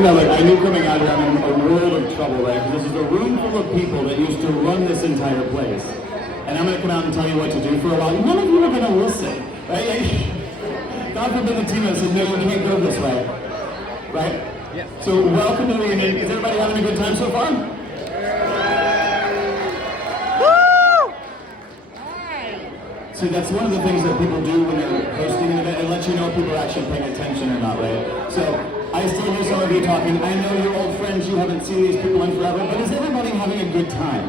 No, like, I knew coming out here I'm in a world of trouble, right? Because this is a room full of people that used to run this entire place. And I'm going to come out and tell you what to do for a while. None of you are going to listen, right? God forbid the team that said, no, you can't go this way, right? Yeah. So welcome to the reunion. Is everybody having a good time so far? Woo! See, that's one of the things that people do when they're hosting an event. It lets you know if people are actually paying attention or not, right? So I still hear some of you talking. I know you're old friends. You haven't seen these people in forever. But is everybody having a good time?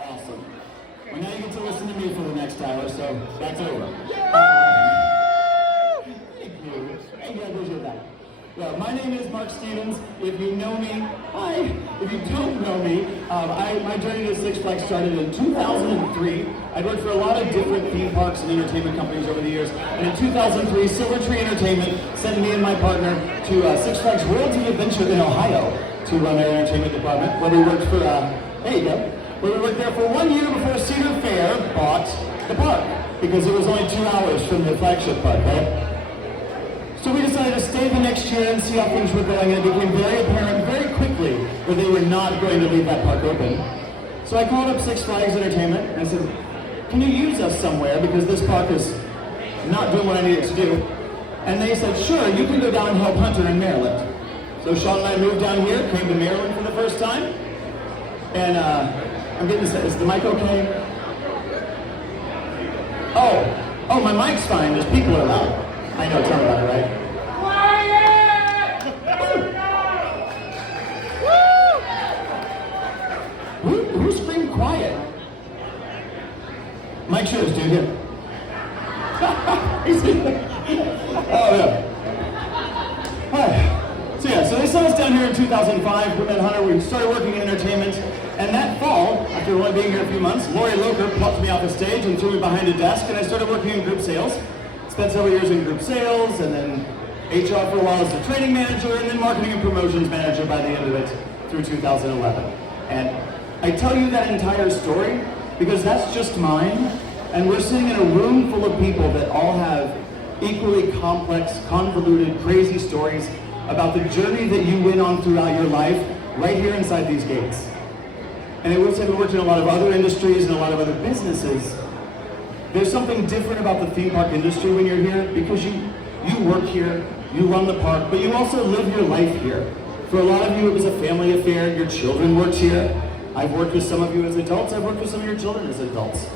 Awesome. Well, now you get to listen to me for the next hour, so that's over. Thank you. Thank you. I appreciate that. Well, my name is Mark Stevens. If you know me, hi. If you don't know me, my journey to Six Flags started in 2003. I worked for a lot of different theme parks and entertainment companies over the years. And in 2003, Silver Tree Entertainment sent me and my partner to Six Flags Worlds of Adventure in Ohio to run their entertainment department, where we worked for, there you go, where we worked there for 1 year before Cedar Fair bought the park, because it was only 2 hours from the flagship park, right? So we decided to stay the next year and see how things were going, and it became very apparent very quickly that they were not going to leave that park open. So I called up Six Flags Entertainment and I said, can you use us somewhere, because this park is not doing what I need it to do? And they said, sure, you can go down and help Hunter in Maryland. So Sean and I moved down here, came to Maryland for the first time, and I'm getting this, is the mic okay? Oh, my mic's fine, just people are loud. I know, tell me about it, right? Who screamed quiet? Mike Shows, dude, here. Oh, yeah. Hi. So they saw us down here in 2005. We met Hunter, we started working in entertainment. And that fall, after only being here a few months, Lori Loker plucked me off the stage and threw me behind a desk, and I started working in group sales. Spent several years in group sales, and then HR for a while as a training manager, and then marketing and promotions manager by the end of it through 2011. And I tell you that entire story because that's just mine, and we're sitting in a room full of people that all have equally complex, convoluted, crazy stories about the journey that you went on throughout your life right here inside these gates. And I will say we worked in a lot of other industries and a lot of other businesses. There's something different about the theme park industry when you're here, because you work here, you run the park, but you also live your life here. For a lot of you, it was a family affair. Your children worked here. I've worked with some of you as adults. I've worked with some of your children as adults.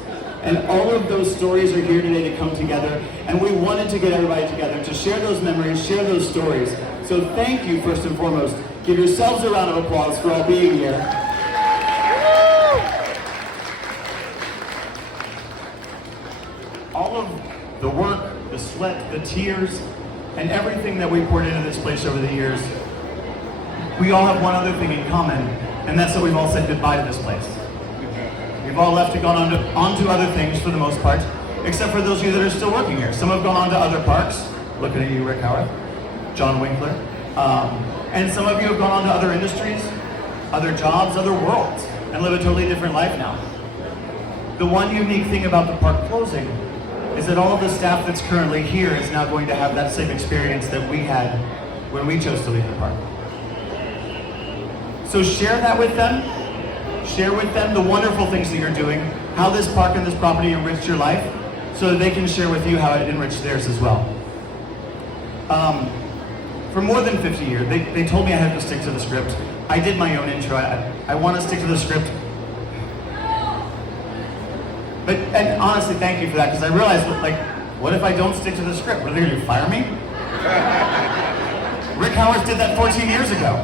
And all of those stories are here today to come together, and we wanted to get everybody together to share those memories, share those stories. So thank you, first and foremost. Give yourselves a round of applause for all being here. All of the work, the sweat, the tears, and everything that we poured into this place over the years, we all have one other thing in common, and that's that we've all said goodbye to this place. We've all left and gone on to other things for the most part, except for those of you that are still working here. Some have gone on to other parks, looking at you, Rick Howard, John Winkler, and some of you have gone on to other industries, other jobs, other worlds, and live a totally different life now. The one unique thing about the park closing is that all of the staff that's currently here is now going to have that same experience that we had when we chose to leave the park. So share that with them. Share with them the wonderful things that you're doing, how this park and this property enriched your life, so that they can share with you how it enriched theirs as well. For more than 50 years, they told me I had to stick to the script. I did my own intro. I want to stick to the script. And honestly, thank you for that, because I realized, like, what if I don't stick to the script? What are they going to do, fire me? Rick Howard did that 14 years ago.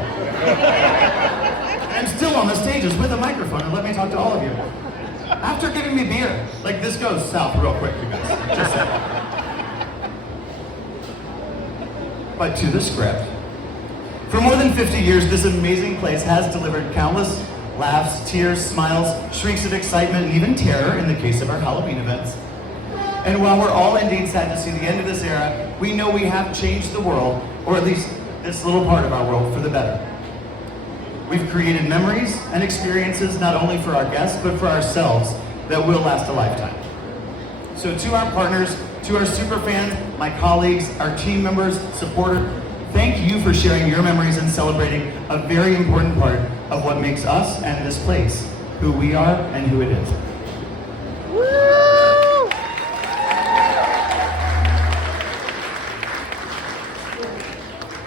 I'm still on the stages with a microphone, and let me talk to all of you. After giving me beer. Like, this goes south real quick, you guys. Just saying. But to the script. For more than 50 years, this amazing place has delivered countless laughs, tears, smiles, shrieks of excitement, and even terror in the case of our Halloween events. And while we're all indeed sad to see the end of this era, we know we have changed the world, or at least this little part of our world, for the better. We've created memories and experiences not only for our guests, but for ourselves that will last a lifetime. So to our partners, To our super fans, my colleagues, our team members, supporters, thank you for sharing your memories and celebrating a very important part of what makes us and this place who we are and who it is. Woo!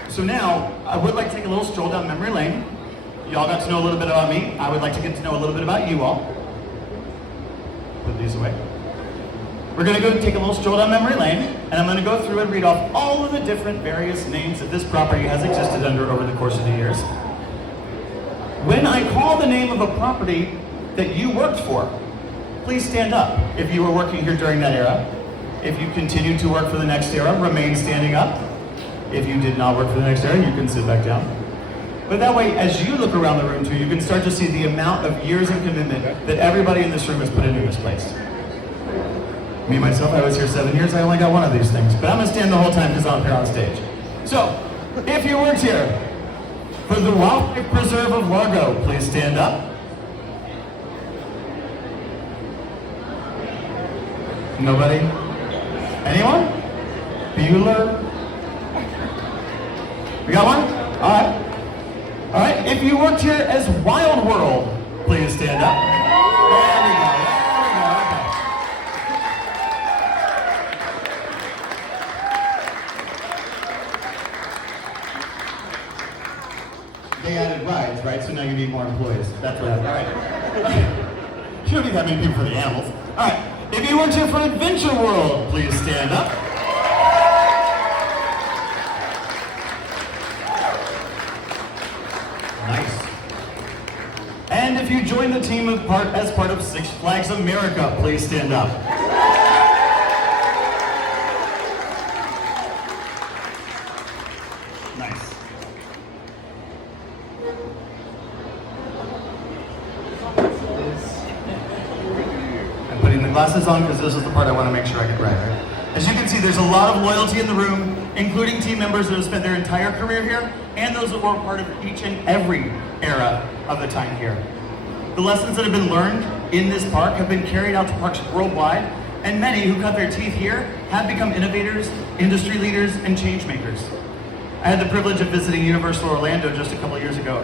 So now, I would like to take a little stroll down memory lane. Y'all got to know a little bit about me. I would like to get to know a little bit about you all. Put these away. We're going to go take a little stroll down memory lane, and I'm going to go through and read off all of the different various names that this property has existed under over the course of the years. When I call the name of a property that you worked for, please stand up if you were working here during that era. If you continue to work for the next era, remain standing up. If you did not work for the next era, you can sit back down. But that way, as you look around the room too, you can start to see the amount of years and commitment that everybody in this room has put into this place. Me, myself, I was here 7 years, I only got one of these things. But I'm gonna stand the whole time because I'm up here on stage. So, if you worked here for the Wildlife Preserve of Largo, please stand up. Nobody? Anyone? Bueller? We got one? All right. All right, if you worked here as Wild World, please stand up. There we go. They added rides, right? So now you need more employees. That's what happened. All right. You don't need that many people for the animals. All right. If you worked here for Adventure World, please stand up. Nice. And if you joined the team as part of Six Flags America, please stand up. Nice. I'm putting the glasses on because this is the part I want to make sure I get right. As you can see, there's a lot of loyalty in the room, including team members that have spent their entire career here, and those that were part of each and every era of the time here. The lessons that have been learned in this park have been carried out to parks worldwide, and many who cut their teeth here have become innovators, industry leaders, and change makers. I had the privilege of visiting Universal Orlando just a couple of years ago,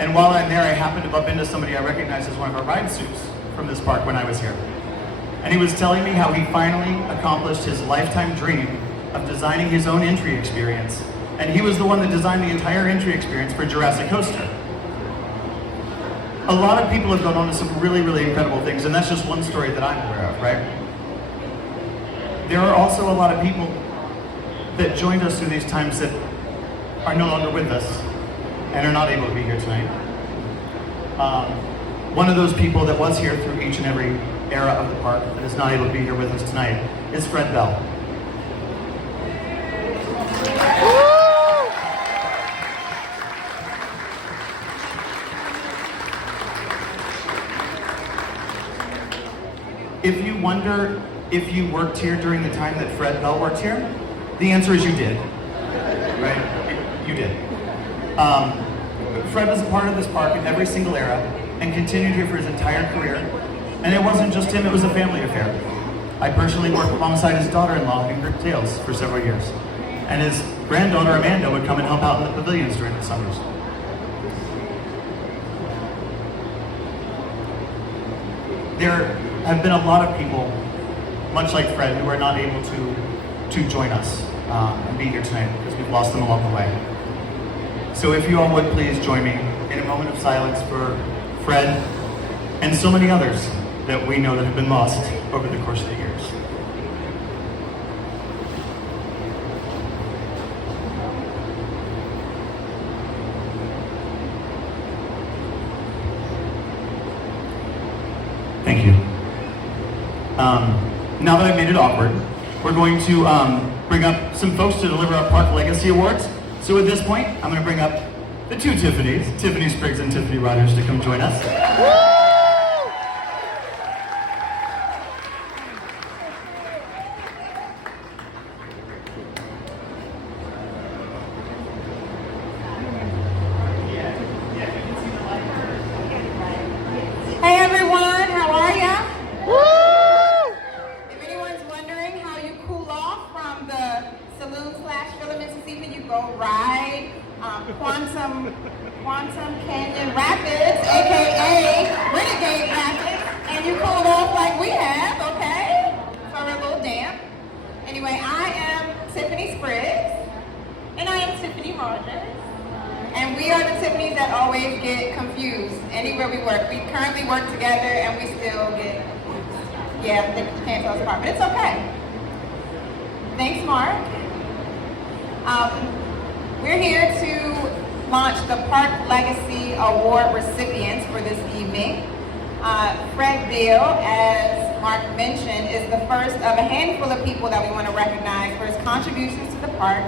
and while I'm there, I happened to bump into somebody I recognized as one of our ride suits from this park when I was here. And he was telling me how he finally accomplished his lifetime dream of designing his own entry experience. And he was the one that designed the entire entry experience for Jurassic Coaster. A lot of people have gone on to some really, really incredible things, and that's just one story that I'm aware of, right? There are also a lot of people that joined us through these times that are no longer with us and are not able to be here tonight. One of those people that was here through each and every era of the park that is not able to be here with us tonight is Fred Bell. If you wonder if you worked here during the time that Fred Bell worked here, the answer is you did, right? You did. Fred was a part of this park in every single era and continued here for his entire career. And it wasn't just him, it was a family affair. I personally worked alongside his daughter-in-law in group sales for several years. And his granddaughter Amanda would come and help out in the pavilions during the summers. There have been a lot of people, much like Fred, who are not able to join us and be here tonight because we've lost them along the way. So if you all would please join me in a moment of silence for Fred and so many others that we know that have been lost over the course of the years. Thank you. Now that I've made it awkward, we're going to bring up some folks to deliver our Park Legacy Awards. So at this point, I'm going to bring up the two Tiffanys, Tiffany Spriggs and Tiffany Rogers, to come join us. Hey everyone, how are ya? Woo! If anyone's wondering how you go ride Quantum Canyon Rapids, aka Renegade Rapids, and you cool off like we have, okay? For a little damp. Anyway, I am Tiffany Spriggs, and I am Tiffany Rogers, and we are the Tiffany's that always get confused anywhere we work. We currently work together, and we still get confused. Yeah, they can't tell us apart, but it's okay. Thanks, Mark. We're here to launch the Park Legacy Award recipients for this evening. Fred Beal, as Mark mentioned, is the first of a handful of people that we want to recognize for his contributions to the park.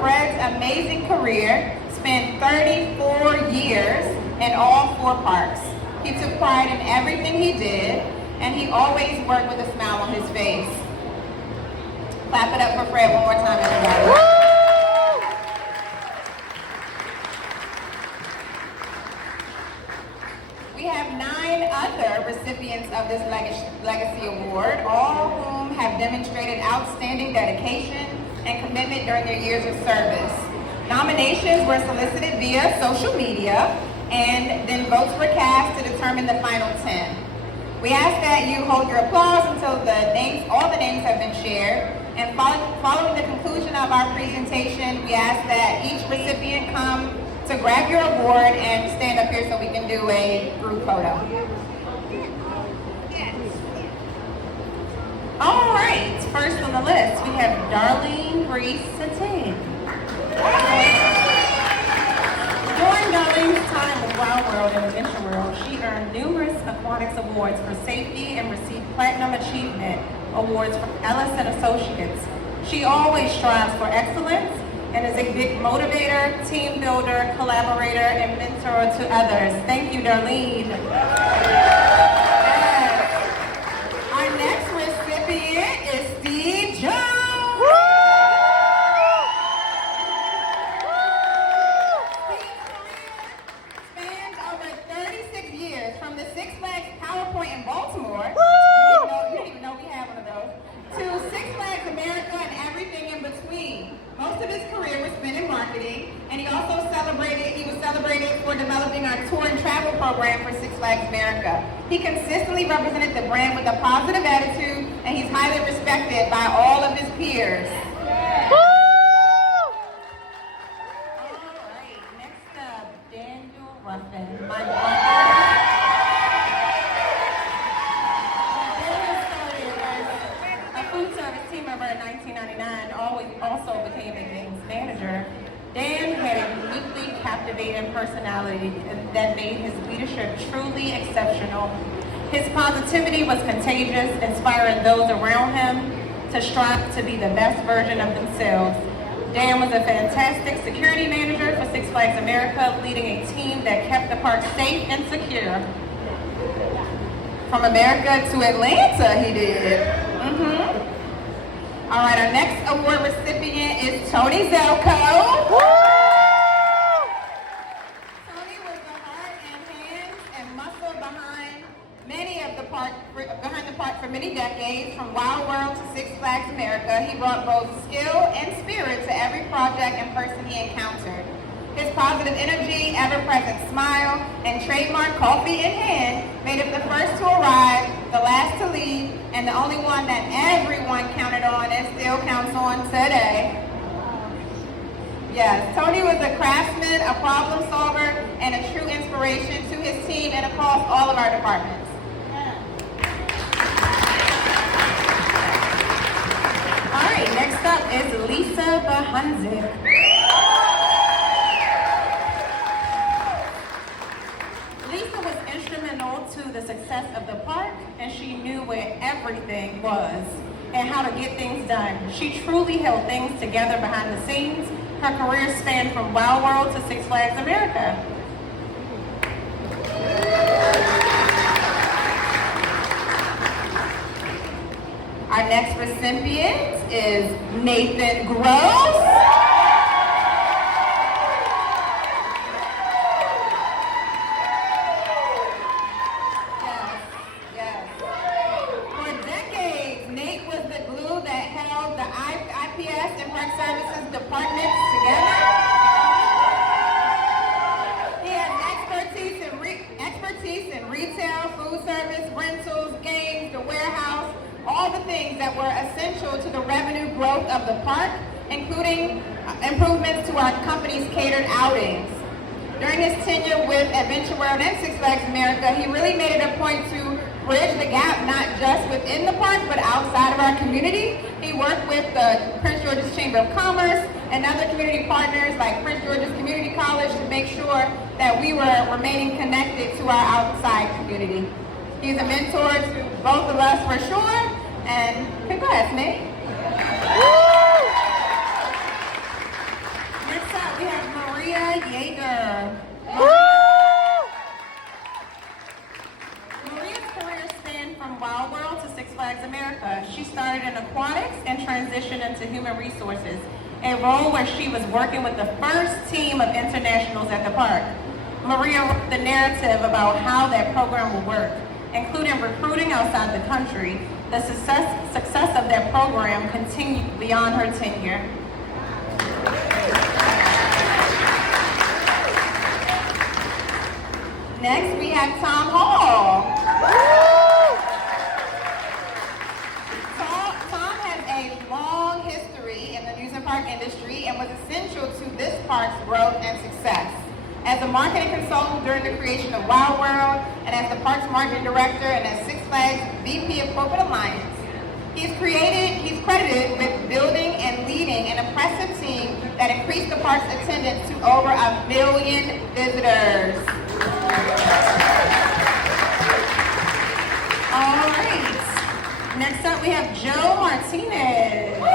Fred's amazing career spanned 34 years in all 4 parks. He took pride in everything he did, and he always worked with a smile on his face. Clap it up for Fred one more time, everybody. We have 9 other recipients of this Legacy Award, all whom have demonstrated outstanding dedication and commitment during their years of service. Nominations were solicited via social media, and then votes were cast to determine the final 10. We ask that you hold your applause until all the names have been shared. And following the conclusion of our presentation, we ask that each recipient come to grab your award and stand up here so we can do a group photo. All right, first on the list, we have Darlene Reese Satine. During Darlene's time with Wild World and Adventure World, she earned numerous aquatics awards for safety and received Platinum Achievement Awards from Ellis and Associates. She always strives for excellence and is a big motivator, team builder, collaborator, and mentor to others. Thank you, Darlene. Yes. Our next recipient is Steve Jones. Steve's career spans over 36 years, from the Six Flags PowerPoint in Baltimore, you didn't even know we had one of those, to Six Flags America and everything in between. Most of his career was spent in marketing, and he was celebrated for developing our tour and travel program for Six Flags America. He consistently represented the brand with a positive attitude, and he's highly respected by all of his peers. All right, next up, Daniel Ruffin, my brother. Daniel started as a food service team member in 1999, also became a games manager. Dan had a uniquely captivating personality that made his leadership truly exceptional. His positivity was contagious, inspiring those around him to strive to be the best version of themselves. Dan was a fantastic security manager for Six Flags America, leading a team that kept the park safe and secure. From America to Atlanta, he did. All right, our next award recipient is Tony Zelko. Tony was the heart and hands and muscle behind the park for many decades, from Wild World to Six Flags America. He brought both skill and spirit to every project and person he encountered. His positive energy, ever-present smile, and trademark coffee in hand made him the first to arrive, the last to leave, and the only one that everyone counted on and still counts on today. Yes, Tony was a craftsman, a problem solver, and a true inspiration to his team and across all of our departments. All right, next up is Lisa Bahanzik. Lisa was instrumental to the success of the park, and she knew where everything was and how to get things done. She truly held things together behind the scenes. Her career spanned from Wild World to Six Flags America. Our next recipient is Nathan Gross. Departments together. the park, including improvements to our company's catered outings. During his tenure with Adventure World and Six Flags America, he really made it a point to bridge the gap not just within the park but outside of our community. He worked with the Prince George's Chamber of Commerce and other community partners like Prince George's Community College to make sure that we were remaining connected to our outside community. He's a mentor to both of us for sure, and congrats, Nate. Next up, we have Maria Yeager. Maria's career spanned from Wild World to Six Flags America. She started in aquatics and transitioned into human resources, a role where she was working with the first team of internationals at the park. Maria wrote the narrative about how that program will work, including recruiting outside the country. The success of that program continued beyond her tenure. Next, we have Tom Hall. Tom has a long history in the amusement park industry and was essential to this park's growth and success. As a marketing consultant during the creation of Wild World, and as the park's marketing director and as Six Flags VP of Corporate Alliance, he's credited with building and leading an impressive team that increased the park's attendance to over 1 million visitors. All right. Next up, we have Joe Martinez. All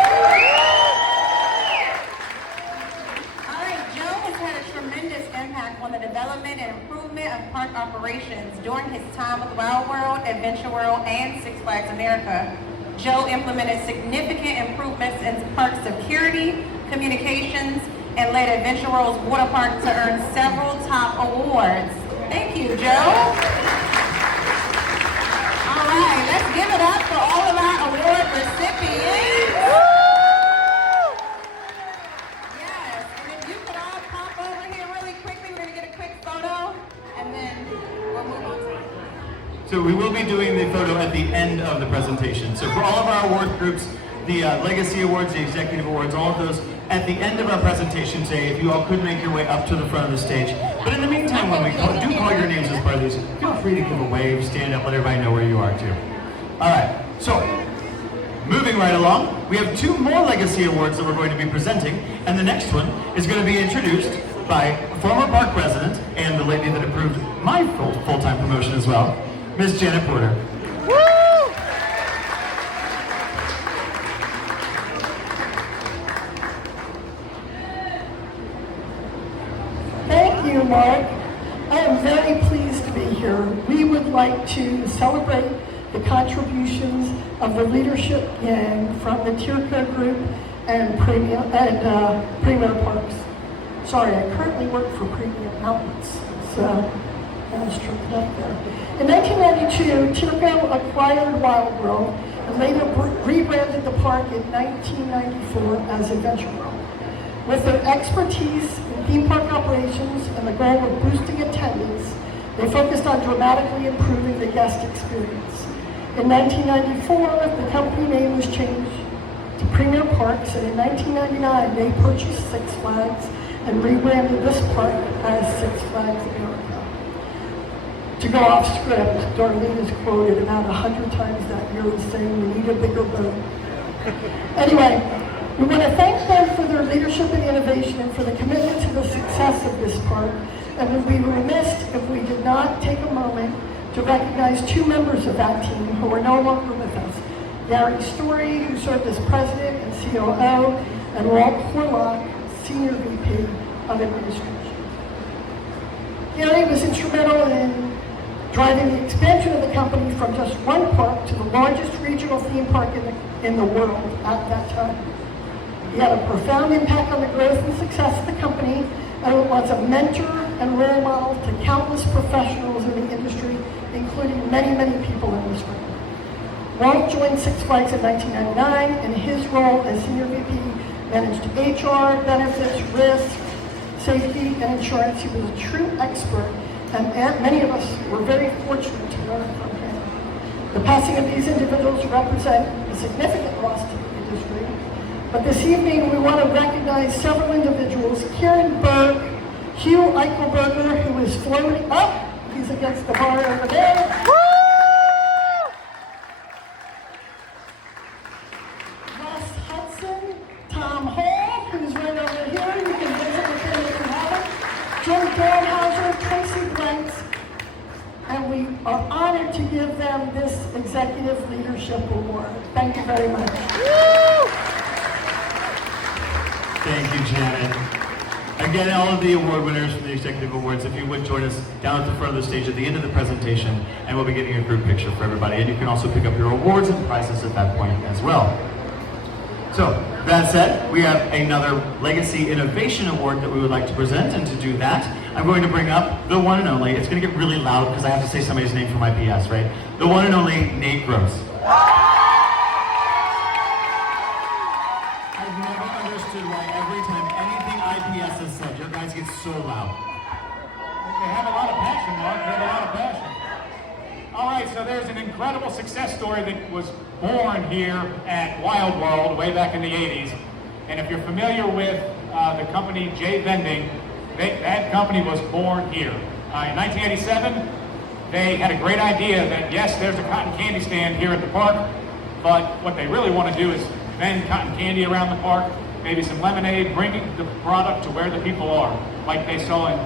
right, Joe has had a tremendous impact on the development and improvement of park operations during his time with Wild World, Adventure World, and Six Flags America. Joe implemented significant improvements in park security, communications, and led Adventure World's water park to earn several top awards. Thank you, Joe. All right, let's give it up for all of our award recipients. Yes, and if you could all pop over here really quickly, we're going to get a quick photo, and then we'll move on to it. So we will be doing the photo at the end of the presentation. So for all of our award groups, the Legacy Awards, the Executive Awards, all of those, at the end of our presentation today, if you all could make your way up to the front of the stage. But in the meantime, when we do call your names as part of these, feel free to give a wave, stand up, let everybody know where you are too. All right, so moving right along, we have 2 more Legacy Awards that we're going to be presenting, and the next one is going to be introduced by a former park president and the lady that approved my full-time promotion as well, Miss Janet Porter. Thank you, Mark. I am very pleased to be here. We would like to celebrate the contributions of the leadership gang from the Tirco Group and Premier Parks. Sorry, I currently work for Premium Outlets, so I was tripping up there. In 1992, Tirco acquired Wild World and later rebranded the park in 1994 as Adventure World. With their expertise in theme park operations and the goal of boosting attendance, they focused on dramatically improving the guest experience. In 1994, the company name was changed to Premier Parks, and in 1999, they purchased Six Flags and rebranded this park as Six Flags America. To go off script, Darlene is quoted about 100 times that year as saying, "We need a bigger boat." Anyway, we want to thank them for their leadership and innovation and for the commitment to the success of this park, and would be remiss if we did not take a moment to recognize 2 members of that team who are no longer with us. Gary Story, who served as president and COO, and Walt Horlock, senior VP of administration. Gary was instrumental in driving the expansion of the company from just one park to the largest regional theme park in the world at that time. He had a profound impact on the growth and success of the company, and was a mentor and role model to countless professionals in the industry, including many, many people in this room. Walt joined Six Flags in 1999, and his role as senior VP managed HR, benefits, risk, safety, and insurance. He was a true expert, and many of us were very fortunate to learn from him. The passing of these individuals represent a significant loss to the industry, But this evening, we want to recognize several individuals. Karen Berg, Hugh Eichelberger, who is floating up. He's against the bar over there. Russ Hudson, Tom Hall, who's right over here. You can visit with him if you haven't. Jim Dornhauser, Tracy Blanks. And we are honored to give them this Executive Leadership Award. Thank you very much. Thank you, Janet. Again, all of the award winners from the Executive Awards, if you would join us down at the front of the stage at the end of the presentation, and we'll be getting a group picture for everybody. And you can also pick up your awards and prizes at that point as well. So, that said, we have another Legacy Innovation Award that we would like to present, and to do that, I'm going to bring up the one and only, it's going to get really loud because I have to say somebody's name for my PS, right? The one and only Nate Gross. I've never understood why every time anything IPS is said, your guys get so loud. They have a lot of passion, Mark. They have a lot of passion. All right, so there's an incredible success story that was born here at Wild World way back in the 80s. And if you're familiar with the company J Vending, that company was born here. In 1987, they had a great idea that, yes, there's a cotton candy stand here at the park, but what they really want to do is vend cotton candy around the park, maybe some lemonade, bringing the product to where the people are, like they saw in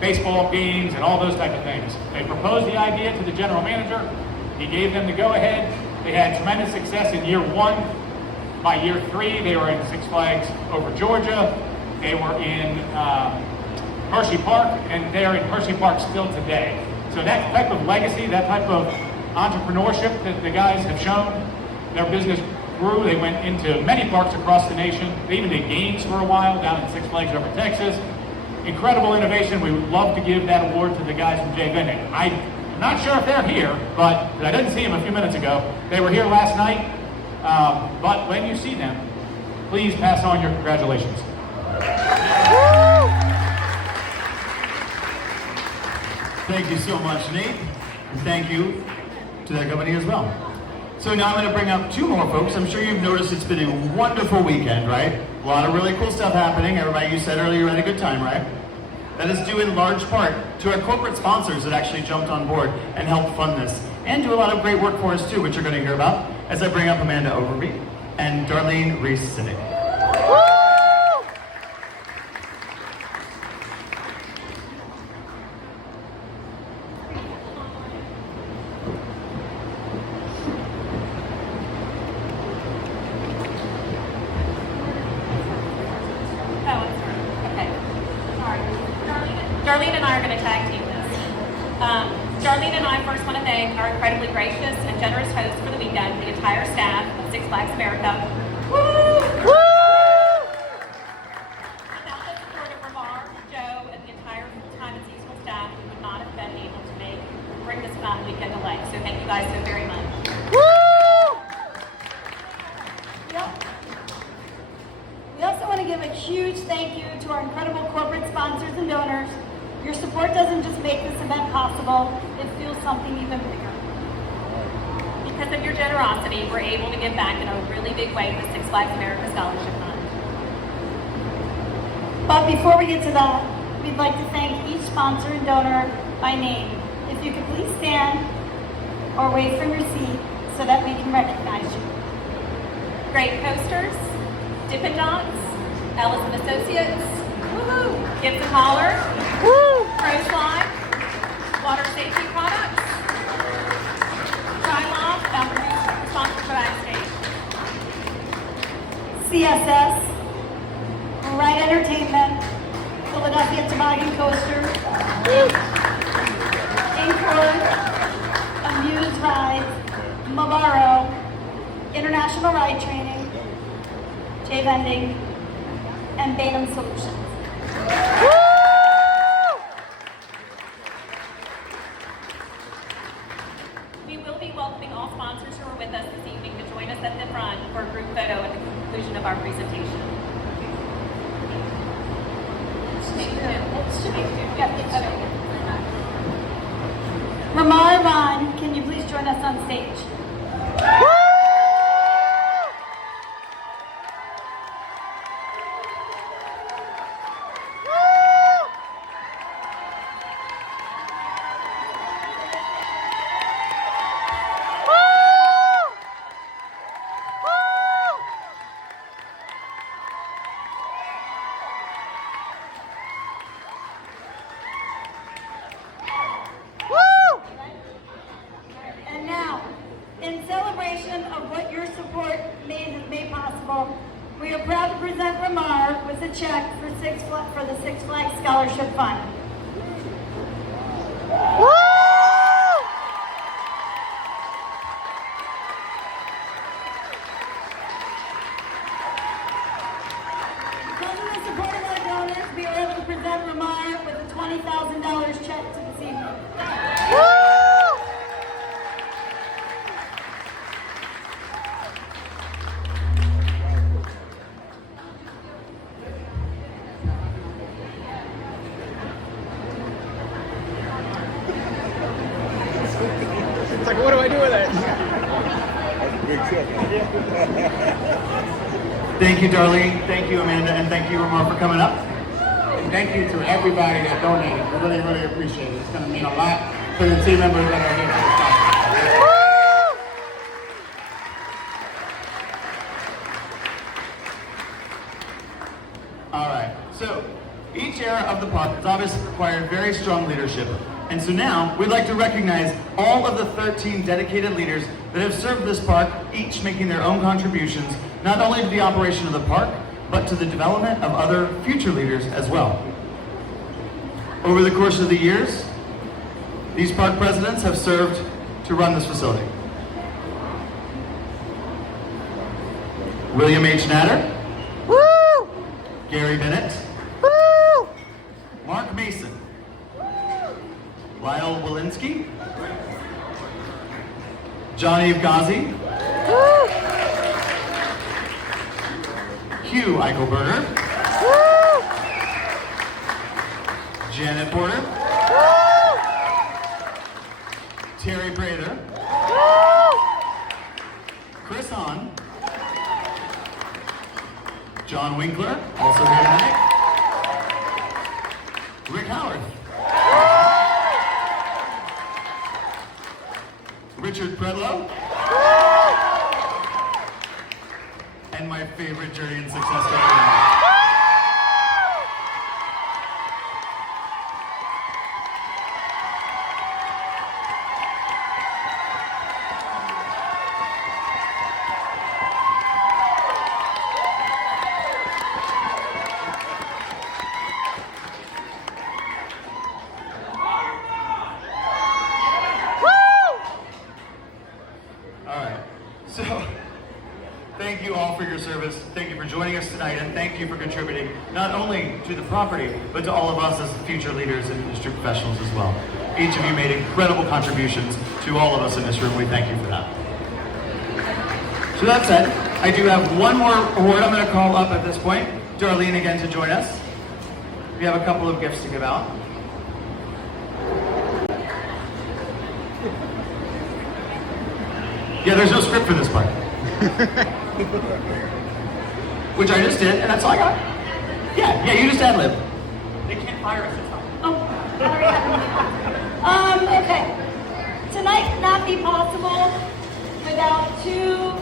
baseball games and all those type of things. They proposed the idea to the general manager. He gave them the go-ahead. They had tremendous success in year 1. By year 3, they were in Six Flags Over Georgia. They were in Hershey Park, and they're in Hershey Park still today. So that type of legacy, that type of entrepreneurship that the guys have shown, their business grew. They went into many parks across the nation. They even did games for a while down in Six Flags Over Texas. Incredible innovation. We would love to give that award to the guys from J Vending. I'm not sure if they're here, but I didn't see them a few minutes ago. They were here last night, but when you see them, please pass on your congratulations. Thank you so much, Nate, and thank you to that company as well. So now I'm going to bring up 2 more folks. I'm sure you've noticed it's been a wonderful weekend, right? A lot of really cool stuff happening. Everybody, you said earlier you had a good time, right? That is due in large part to our corporate sponsors that actually jumped on board and helped fund this, and do a lot of great work for us too, which you're going to hear about as I bring up Amanda Overby and Darlene Reese-Siddick. Darlene and I are going to tag team this. Darlene and I first want to thank our incredibly gracious and generous hosts for the weekend, the entire staff of Six Flags America. Woo! Woo! Without the support of Ramar, Joe, and the entire full-time and seasonal staff, we would not have been able to bring this fun weekend to life. So thank you guys so very much. Woo! Yep. We also want to give a huge thank you to our incredible corporate sponsors and donors. Your support doesn't just make this event possible, it fuels something even bigger. Because of your generosity, we're able to give back in a really big way to the Six Flags America Scholarship Fund. But before we get to that, we'd like to thank each sponsor and donor by name. If you could please stand or wait from your seat so that we can recognize you. Great Coasters, Dippin' Dots, Ellis and Associates, woohoo, Gibson Holler, Proslime, Water Safety Products, Trilon, responsible for backstage, CSS, Right Entertainment, Philadelphia Toboggan Coaster, Incord, Amuse Rides, Movaro, International Ride Training, J Vending, and Bainham Solutions. We will be welcoming all sponsors who are with us this evening to join us at the front for a group photo at the conclusion of our presentation. Ramar Vaughn, can you please join us on stage? the Six Flags Scholarship Fund. Because of the support of our donors, we were able to present Ramar with a $20,000 check to this evening. It's like, what do I do with it? Thank you, Darlene. Thank you, Amanda. And thank you, Ramar, for coming up. And thank you to everybody that donated. We really, really appreciate it. It's going to mean a lot to the team members that are here for this conference. All right. So each era of the park has obviously required very strong leadership. And so now we'd like to recognize all of the 13 dedicated leaders that have served this park, each making their own contributions, not only to the operation of the park, but to the development of other future leaders as well. Over the course of the years, these park presidents have served to run this facility. William H. Natter. Woo! Gary Bennett. Woo! Mark Mason. Lyle Walensky. Johnny Ghazi. Woo! Hugh Eichelberger. Woo! Janet Porter. Woo! Terry Prather. Woo! Chris Hahn. John Winkler, also here tonight. Rick Howard. Richard Predlow. And my favorite journey and success story. So, thank you all for your service. Thank you for joining us tonight, and thank you for contributing not only to the property, but to all of us as future leaders and industry professionals as well. Each of you made incredible contributions to all of us in this room. We thank you for that. So that said, I do have one more award I'm going to call up at this point. Darlene again to join us. We have a couple of gifts to give out. Yeah, there's no script for this part. Which I just did, and that's all I got. Yeah, you just ad-lib. They can't fire us this time. Oh, sorry. Okay. Tonight could not be possible without two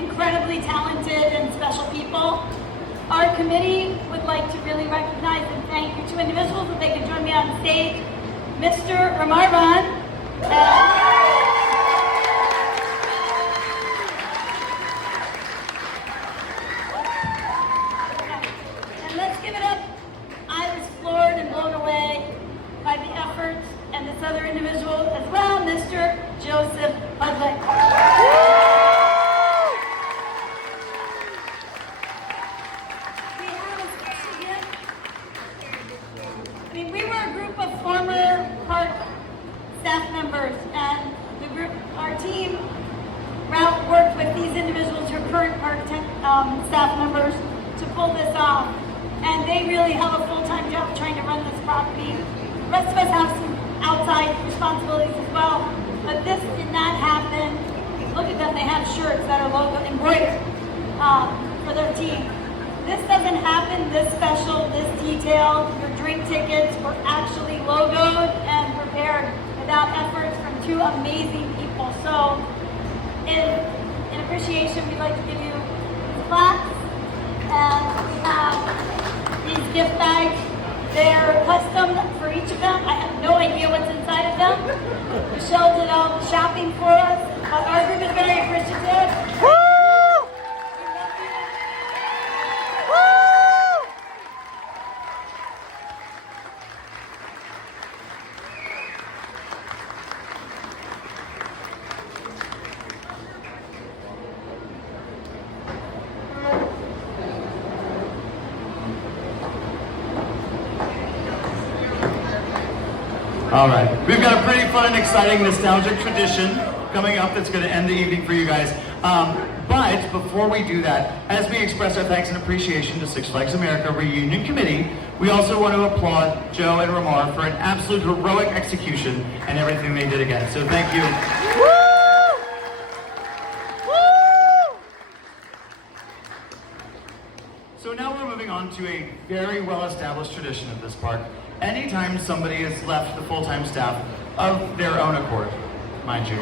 incredibly talented and special people. Our committee would like to really recognize and thank you two individuals if they could join me on stage. Mr. Ramar Ron. And let's give it up. I was floored and blown away by the efforts and this other individual as well, Mr. Joseph Hudlick. I mean, we were a group of former park staff members, and the group, our team, worked with these individuals who are current park staff members to pull this off. And they really have a full-time job trying to run this property. The rest of us have some outside responsibilities as well, but this did not happen. Look at them, they have shirts that are logo embroidered for their team. This doesn't happen this special, this detailed. Your drink tickets were actually logoed and prepared without efforts from two amazing people. So in appreciation, we'd like to give you these plaques, and we have these gift bags. They're custom for each of them. I have no idea what's inside of them. Michelle did all the shopping for us, but our group is very appreciative. All right. We've got a pretty fun and exciting nostalgic tradition coming up that's going to end the evening for you guys. But before we do that, as we express our thanks and appreciation to Six Flags America Reunion Committee, we also want to applaud Joe and Ramar for an absolute heroic execution and everything they did again. So thank you. So now we're moving on to a very well-established tradition of this park. Anytime somebody has left the full-time staff of their own accord, mind you.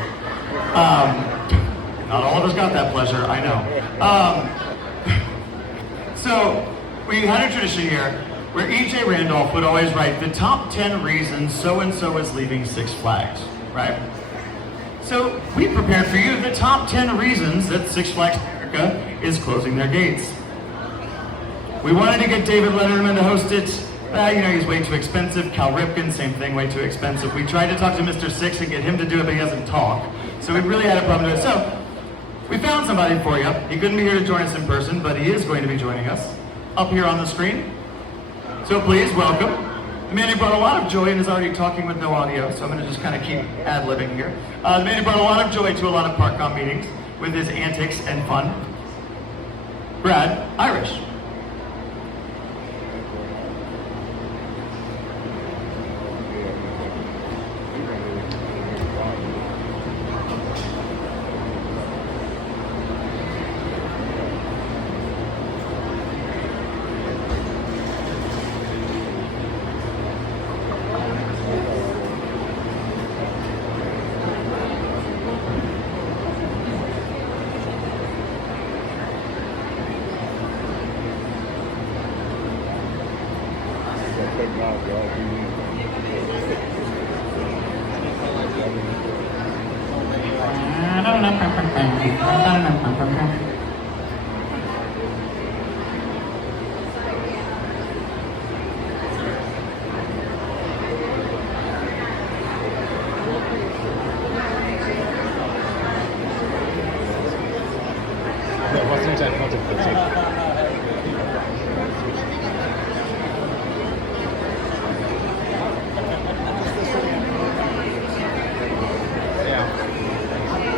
Not all of us got that pleasure, I know. So we had a tradition here where E.J. Randolph would always write the top 10 reasons so-and-so is leaving Six Flags, right? So we prepared for you the top 10 reasons that Six Flags America is closing their gates. We wanted to get David Letterman to host it. He's way too expensive. Cal Ripken, same thing, way too expensive. We tried to talk to Mr. Six and get him to do it, but he doesn't talk. So we really had a problem with it. So we found somebody for you. He couldn't be here to join us in person, but he is going to be joining us up here on the screen. So please welcome the man who brought a lot of joy and is already talking with no audio, so I'm going to just kind of keep ad-libbing here. The man who brought a lot of joy to a lot of ParkCon meetings with his antics and fun, Brad Irish.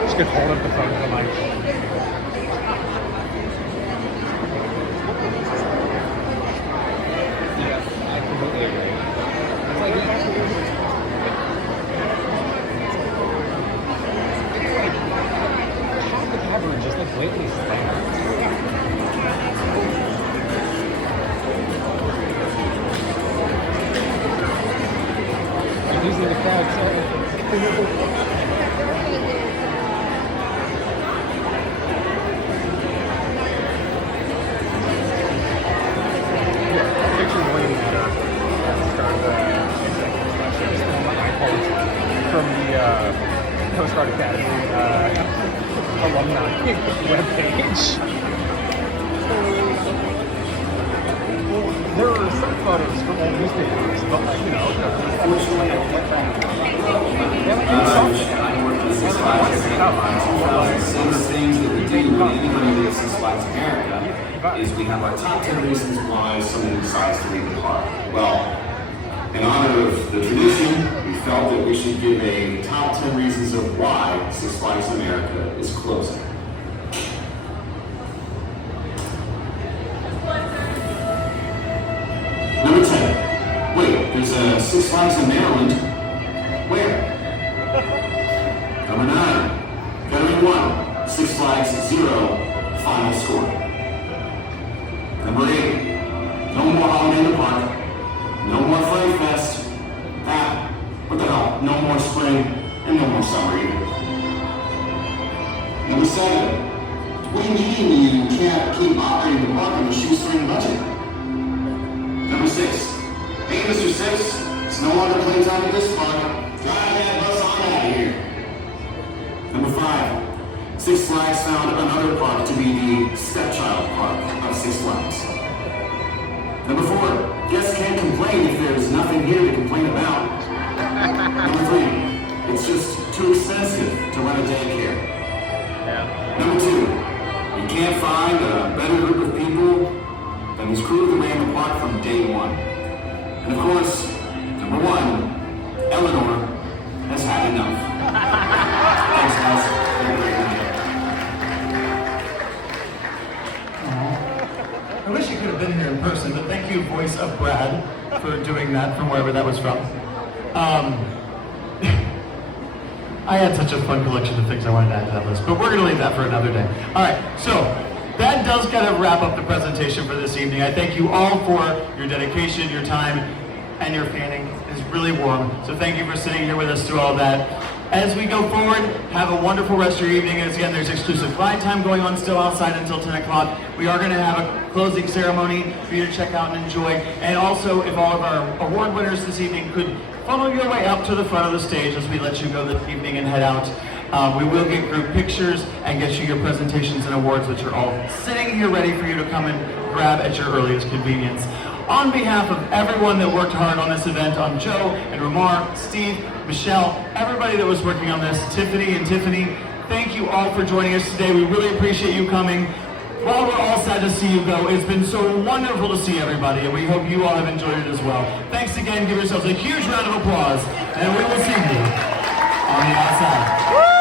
Just could hold up the phone for like. Yeah, I completely agree. It's like half the cavern just like blatantly slammed. Using the crowd, so. From the Coast Guard Academy alumni webpage. There are some photos from old newspapers, but like, I work with Six Flags in 2006. Some of the things that we do when anybody leaves Six Flags America is we have our top 10 reasons why someone decides to leave the park. Well, in honor of the tradition, we felt that we should give a top 10 reasons of why Six Flags America is closing. Number 10. Wait, there's a Six Flags in Maryland. Where? Number 9. Veteran 1. Six Flags 0. Final score. Number 8. No more Holiday in the Park. No more Flame Fest. What the hell? No more spring and no more summer either. Number 7. What do you mean you can't keep operating the park on a shoestring budget? Number 6. Hey, Mr. Six, it's no longer playtime at this park. Gotta get us on out of here. Number 5. Six Flags found another park to be the stepchild park of Six Flags. Number 4. Guests can't complain if there's nothing here to complain about. Number 3. It's just too expensive to run a daycare. Yeah. Number 2. You can't find a better group of people than this crew that ran the park from day one. And of course, number 1. Eleanor for doing that from wherever that was from. I had such a fun collection of things I wanted to add to that list, but we're going to leave that for another day. All right, so that does kind of wrap up the presentation for this evening. I thank you all for your dedication, your time, and your fanning. It's really warm, so thank you for sitting here with us through all that. As we go forward, have a wonderful rest of your evening. And again, there's exclusive ride time going on still outside until 10 o'clock. We are going to have a closing ceremony for you to check out and enjoy. And also, if all of our award winners this evening could funnel your way up to the front of the stage as we let you go this evening and head out. We will get group pictures and get you your presentations and awards, which are all sitting here ready for you to come and grab at your earliest convenience. On behalf of everyone that worked hard on this event, on Joe and Ramar, Steve, Michelle, everybody that was working on this, Tiffany, thank you all for joining us today. We really appreciate you coming. While we're all sad to see you go, it's been so wonderful to see everybody, and we hope you all have enjoyed it as well. Thanks again. Give yourselves a huge round of applause, and we will see you on the outside.